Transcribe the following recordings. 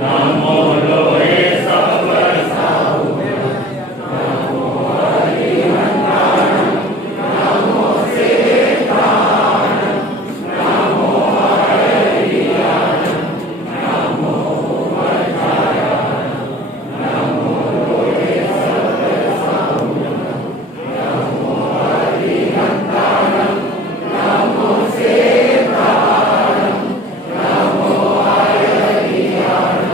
नमो लोहे सब साहुगण नमो हरिहंताणं नमो सेताणं नमो हरियाणं नमो वज्रायाणं नमो लोहे सब साहुगण नमो हरिहंताणं नमो सेताणं नमो हरियाणं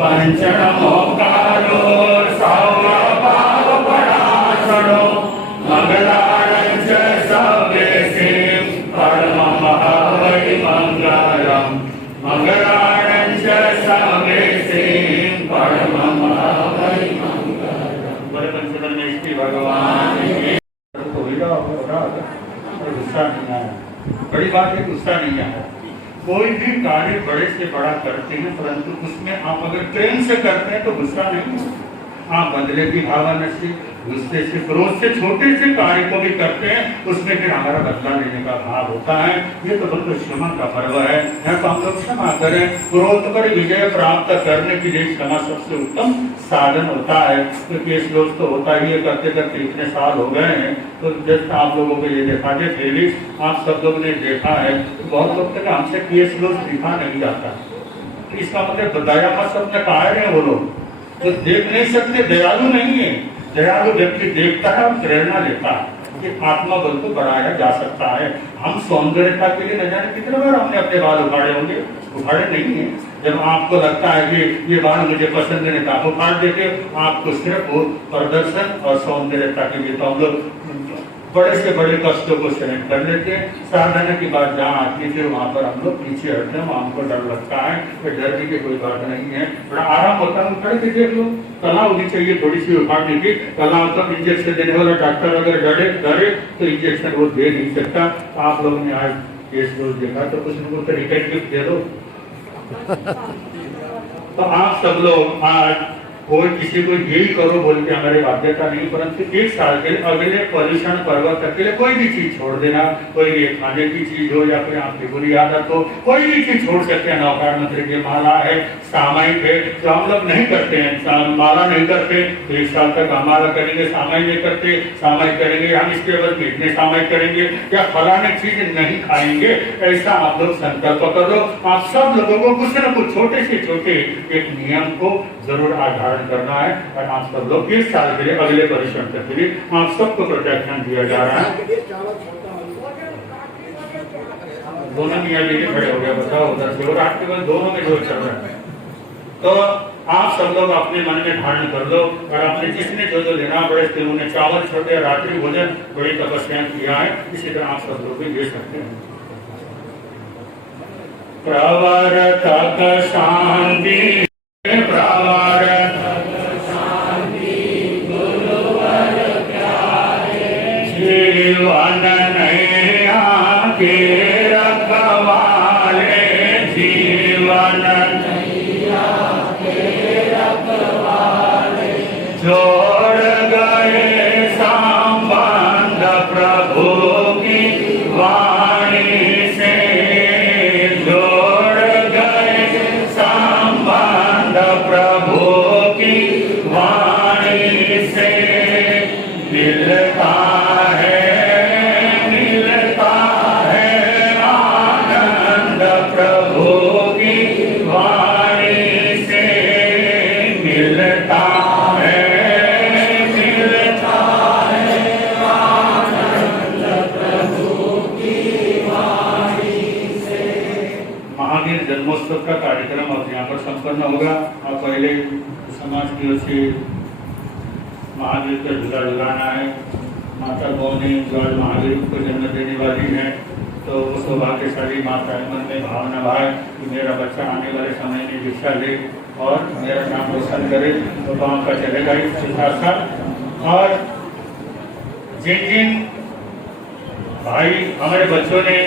पंचनमोकारो सौभाव पराशरो मंगलारंच सवेसे परमं वै मंगलम मंगलारंच सवेसे परमं वै मंगलम। बड़े पंचतन में श्री भगवान गुस्सा नहीं आया। बड़ी बात है गुस्सा नहीं आया। कोई भी कार्य बड़े से बड़ा करते हैं परंतु उसमें आप अगर प्रेम से करते हैं तो गुस्सा नहीं है। आप बदले की भावना से गुस्से से क्रोध से छोटे से कार्य को भी करते हैं उसमें फिर हमारा बदला लेने का भाव होता है। ये तो बिल्कुल क्षमा का पर्व है। यहाँ तो हम लोग क्षमा करें। क्रोध पर विजय प्राप्त करने के लिए क्षमा सबसे उत्तम साधन होता है। क्योंकि इस लोग तो होता ही है, करते करते इतने साल हो गए हैं। तो जैसे आप लोगों को ये देखा कि फिर भी आप सब लोग ने देखा है तो बहुत लोग तक हमसे केस लोग दिखा नहीं जाता। इसका मतलब दया मत सबने कायर है वो लोग तो देख नहीं सकते, दयालु नहीं है। दयालु व्यक्ति देखता है और प्रेरणा लेता है कि आत्मा बल को बढ़ाया जा सकता है। हम सौंदर्यता के लिए न जाने कितने बार हमने अपने बाल उखाड़े होंगे, उखाड़े नहीं है। जब आपको लगता है कि ये बाल मुझे पसंद नहीं था आप उखाड़ देते, आपको सिर्फ वो प्रदर्शन और सौंदर्यता के लिए तो हम लोग बड़े से बड़े कष्टों को सहन कर लेते हैं। साधना की बात जहाँ आती है फिर वहाँ पर हम लोग पीछे हटते हैं, वहाँ हमको डर लगता है। फिर डरने की कोई बात नहीं है, बड़ा आराम होता है। खड़े थे देख लो, कला होनी चाहिए थोड़ी सी उखाड़ने की। कला मतलब इंजेक्शन देने वाला डॉक्टर अगर डरे तो इंजेक्शन वो दे नहीं सकता। आप लोगों ने आज केस रोज देखा तो कुछ न कुछ रिटर्न गिफ्ट दे दो। तो आप सब लोग आज कोई किसी को यही करो बोल के हमारी बाध्यता नहीं, परंतु एक साल के लिए अगले पर्यूषण पर्व तक के लिए कोई भी चीज छोड़ देना। कोई ये खाने की चीज हो या कोई आपकी बुरी आदत हो, कोई भी चीज छोड़ सकते हैं। नौकार मंत्र की माला है, सामायिक है, जो हम लोग नहीं करते हैं, माला नहीं करते तो एक साल तक हम माला करेंगे। सामायिक नहीं करते, सामायिक करेंगे। हम इसके बाद इतने सामायिक करेंगे या फलाने चीज नहीं खाएंगे, ऐसा आप लोग संकल्प करो। आप सब लोगों को कुछ न कुछ छोटे से छोटे एक नियम को जरूर आधार करना है। और आप सब लोग एक साल के लिए अगले परिश्रम तक के लिए आप सबको प्रोटेक्शन दिया जा रहा है। दोनों मियाँ बीवी खड़े हो गए, बताओ उधर से और आपके पास दोनों में जो चल रहा है। तो आप सब लोग अपने मन में धारण कर लो और आपने जिसने जो जो लेना बड़े थे उन्हें चावल छोटे रात्रि भोजन बड़ी तपस्या किया है, इसी तरह आप सब लोग भी दे सकते हैं। प्रवर तक शांति प्रवर जीवन नैया के रखवाले, जीवन नैया के रखवाले, जोड़ गए संबंध प्रभु की वाणी से, जोड़ गए संबंध प्रभु की वाणी से। मिलता जन्मोत्सव का कार्यक्रम अब यहाँ पर संपन्न होगा। और पहले समाज की ओर से महावीर का झूला झुलाना है। माता गौनी जो आज महावीर को जन्म देने वाली है तो वो सौभाग्यशाली माता मन में भावना भाए कि मेरा बच्चा आने वाले समय में दीक्षा ले और मेरा नाम रोशन करे। तो गाँव का चलेगा ही साथ। और जिन जिन भाई हमारे बच्चों ने